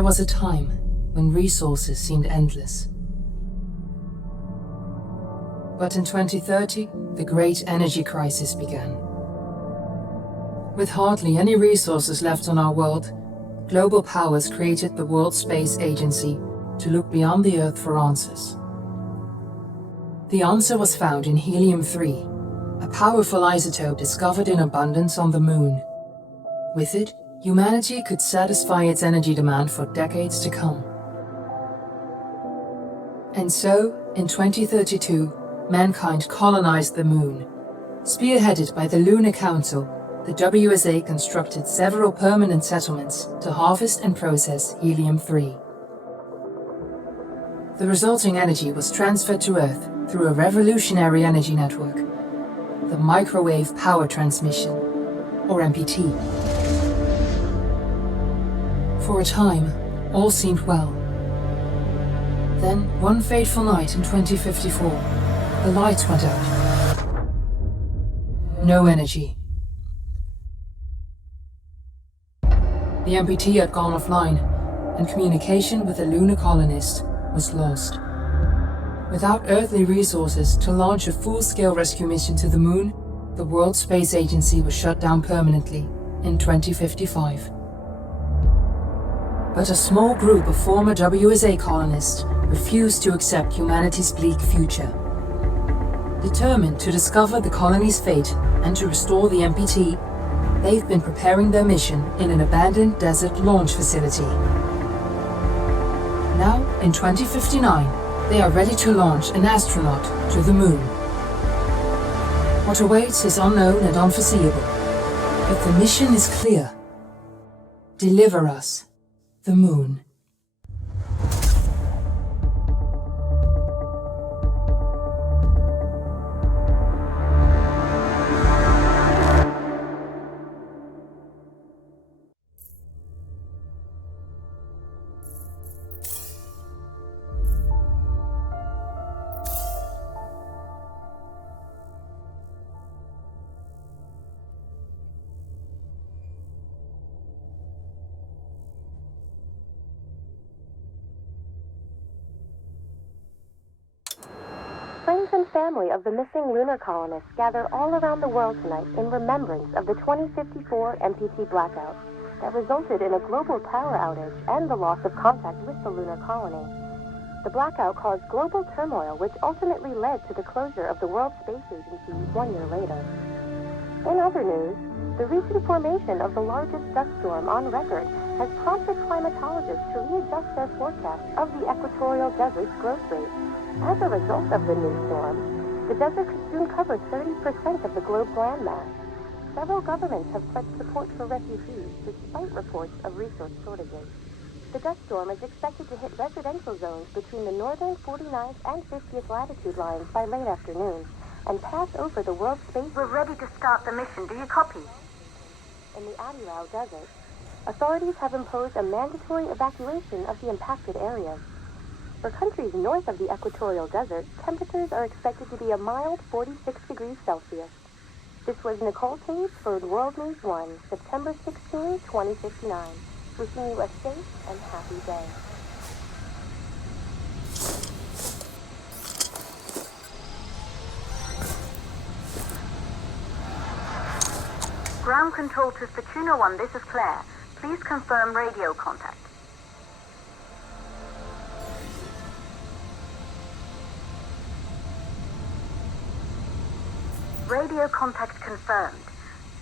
There was a time when resources seemed endless. But in 2030, the great energy crisis began. With hardly any resources left on our world, global powers created the World Space Agency to look beyond the Earth for answers. The answer was found in helium-3, a powerful isotope discovered in abundance on the Moon. With it, humanity could satisfy its energy demand for decades to come. And so, in 2032, mankind colonized the Moon. Spearheaded by the Lunar Council, the WSA constructed several permanent settlements to harvest and process helium-3. The resulting energy was transferred to Earth through a revolutionary energy network, the Microwave Power Transmission, or MPT. For a time, all seemed well. Then, one fateful night in 2054, the lights went out. No energy. The MPT had gone offline, and communication with the lunar colonist was lost. Without earthly resources to launch a full-scale rescue mission to the Moon, the World Space Agency was shut down permanently in 2055. But a small group of former WSA colonists refused to accept humanity's bleak future. Determined to discover the colony's fate and to restore the MPT, they've been preparing their mission in an abandoned desert launch facility. Now, in 2059, they are ready to launch an astronaut to the Moon. What awaits is unknown and unforeseeable, but the mission is clear. Deliver us the Moon. Friends and family of the missing lunar colonists gather all around the world tonight in remembrance of the 2054 MPT blackout that resulted in a global power outage and the loss of contact with the lunar colony. The blackout caused global turmoil, which ultimately led to the closure of the World Space Agency 1 year later. In other news, the recent formation of the largest dust storm on record has prompted climatologists to readjust their forecast of the equatorial desert's growth rate. As a result of the new storm, the desert could soon cover 30% of the globe's landmass. Several governments have pledged support for refugees despite reports of resource shortages. The dust storm is expected to hit residential zones between the northern 49th and 50th latitude lines by late afternoon and pass over the world space. We're ready to start the mission. Do you copy? In the Adirau Desert, authorities have imposed a mandatory evacuation of the impacted areas. For countries north of the equatorial desert, temperatures are expected to be a mild 46 degrees Celsius. This was Nicole Taves for World News 1, September 16, 2059. Wishing you a safe and happy day. Ground control to Fortuna 1, this is Claire. Please confirm radio contact. Radio contact confirmed.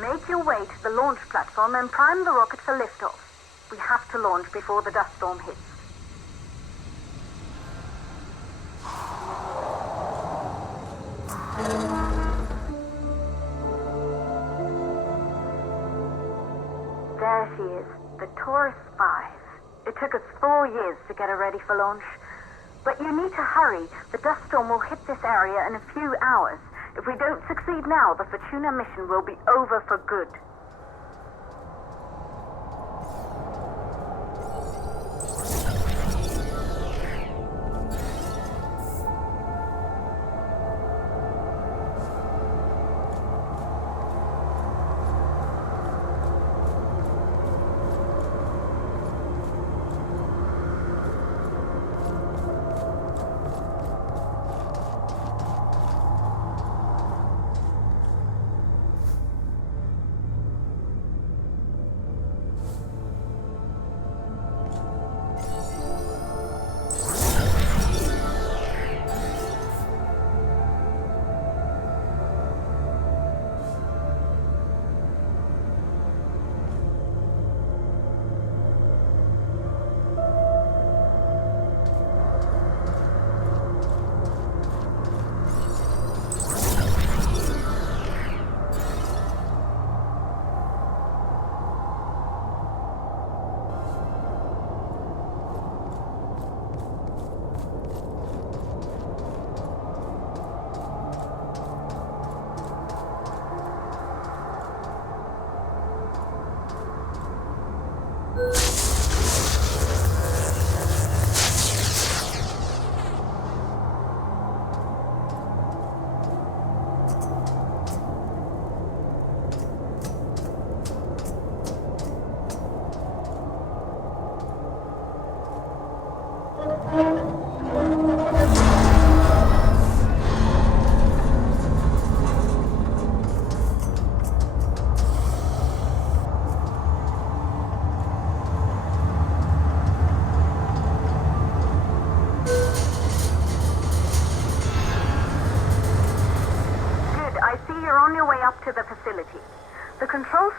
Make your way to the launch platform and prime the rocket for liftoff. We have to launch before the dust storm hits. There she is, the Taurus 5. It took us 4 years to get her ready for launch. But you need to hurry. The dust storm will hit this area in a few hours. If we don't succeed now, the Fortuna mission will be over for good.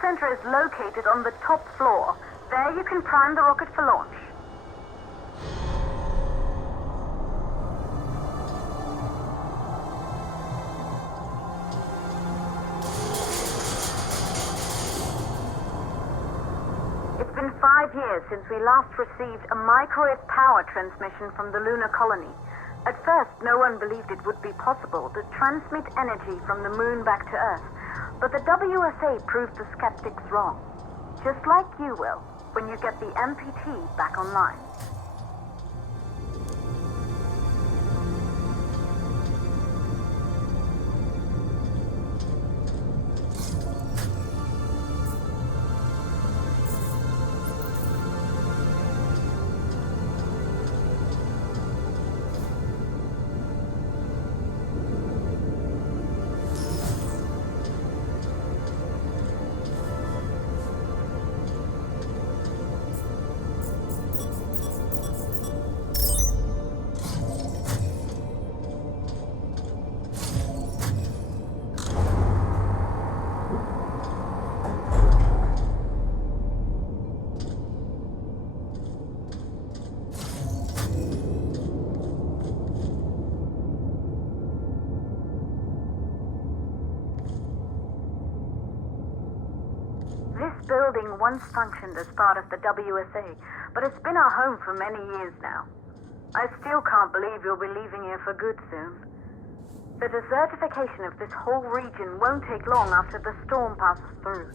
center is located on the top floor. There you can prime the rocket for launch. It's been 5 years since we last received a microwave power transmission from the lunar colony. At first, no one believed it would be possible to transmit energy from the moon back to Earth. But the WSA proved the skeptics wrong. Just like you will, when you get the MPT back online. This building once functioned as part of the WSA, but it's been our home for many years now. I still can't believe you'll be leaving here for good soon. The desertification of this whole region won't take long after the storm passes through.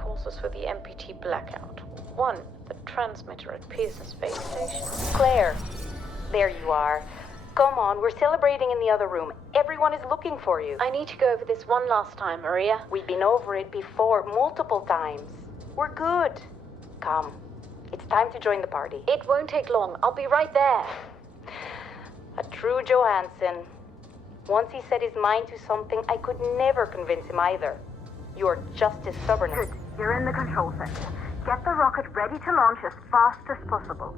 Causes for the MPT blackout. 1, the transmitter at Pearson Space Station. Claire, there you are. Come on, we're celebrating in the other room. Everyone is looking for you. I need to go over this one last time, Maria. We've been over it before, multiple times. We're good. Come, it's time to join the party. It won't take long. I'll be right there. A true Johansson. Once he set his mind to something, I could never convince him either. You're just as stubborn as... Good. You're in the control center. Get the rocket ready to launch as fast as possible.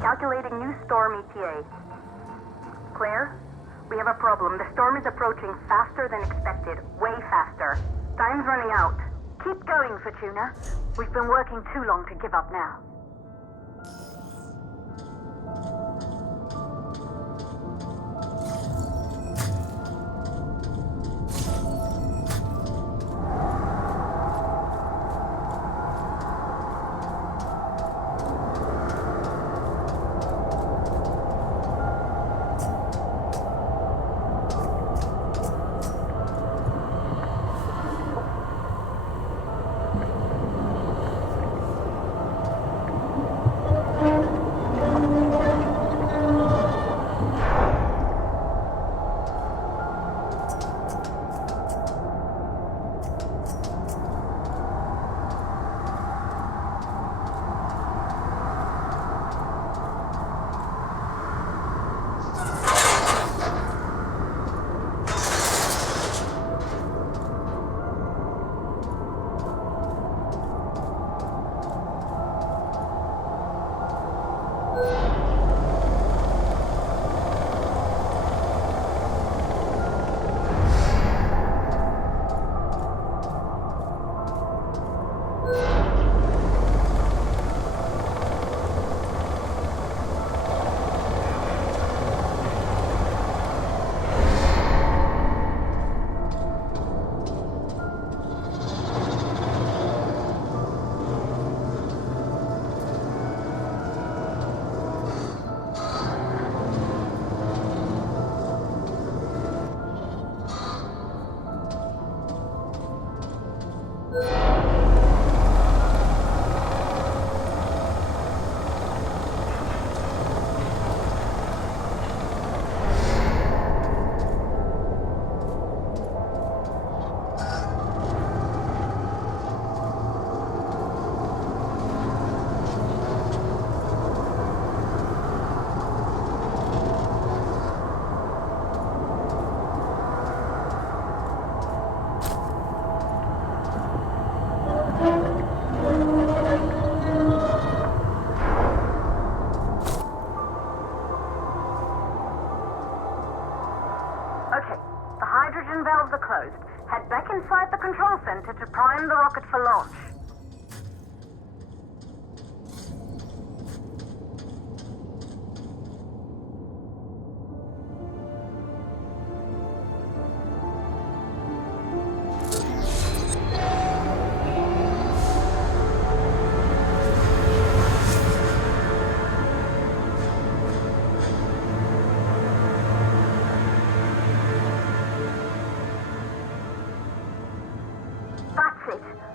Calculating new storm ETA. Claire, we have a problem. The storm is approaching faster than expected. Way faster. Time's running out. Keep going, Fortuna. We've been working too long to give up now. valves are closed. Head back inside the control center to prime the rocket for launch.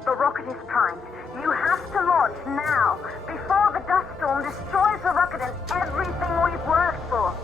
The rocket is primed. You have to launch now, before the dust storm destroys the rocket and everything we've worked for.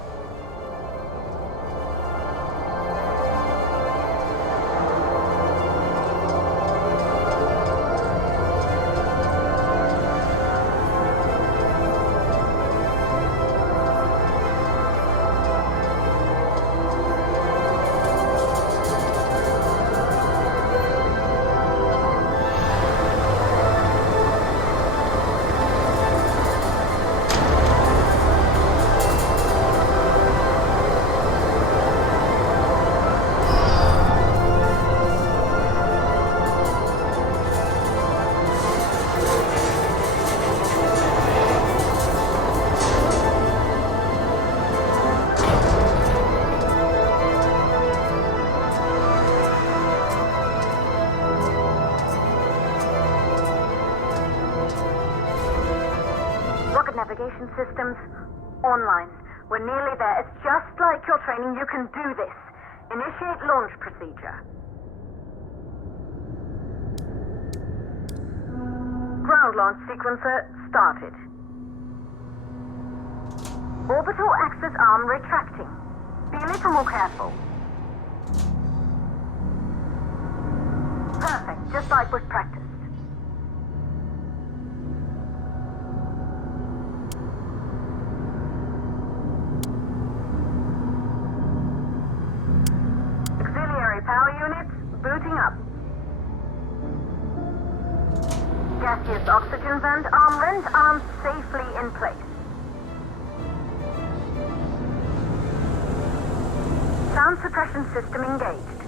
Navigation systems online. We're nearly there. It's just like your training. You can do this. Initiate launch procedure. Ground launch sequencer started. Orbital axis arm retracting. Be a little more careful. Perfect, just like we've practiced. Power units booting up. Gaseous oxygen vent arms safely in place. Sound suppression system engaged.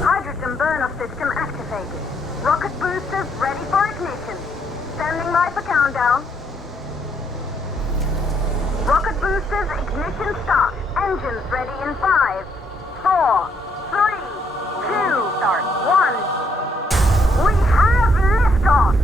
Hydrogen burn-off system activated. Rocket boosters ready for ignition. Standing by for countdown. Rocket boosters ignition start. Engines ready in 5, 4, 3, 2, start, 1. We have liftoff!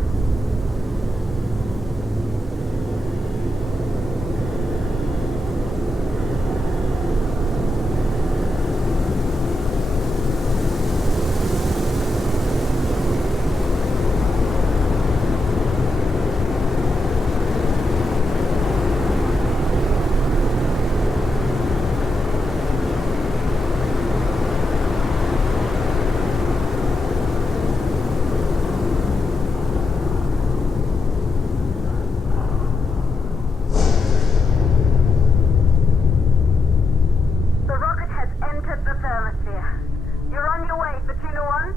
You're on your way, Fortuna 1.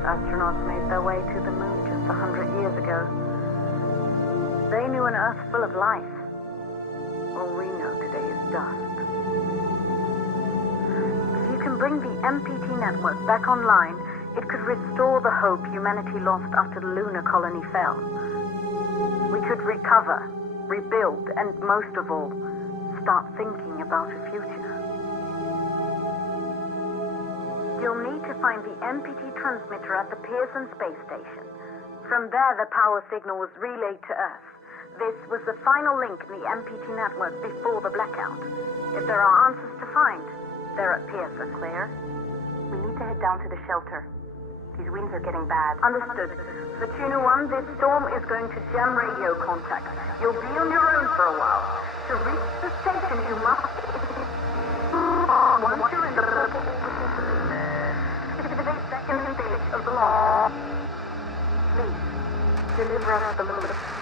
Astronauts made their way to the moon just 100 years ago. They knew an Earth full of life. All we know today is dust. If you can bring the MPT network back online, it could restore the hope humanity lost after the lunar colony fell. We could recover, rebuild, and most of all, start thinking about a future. You'll need to find the MPT transmitter at the Pearson space station. From there, the power signal was relayed to Earth. This was the final link in the MPT network before the blackout. If there are answers to find, they're at Pearson. Claire, we need to head down to the shelter. These winds are getting bad. Understood. Fortuna 1, this storm is going to jam radio contact. You'll be on your own for a while. To reach the station, you must... Once you're in the... second stage of the launch. Please, deliver us the moon.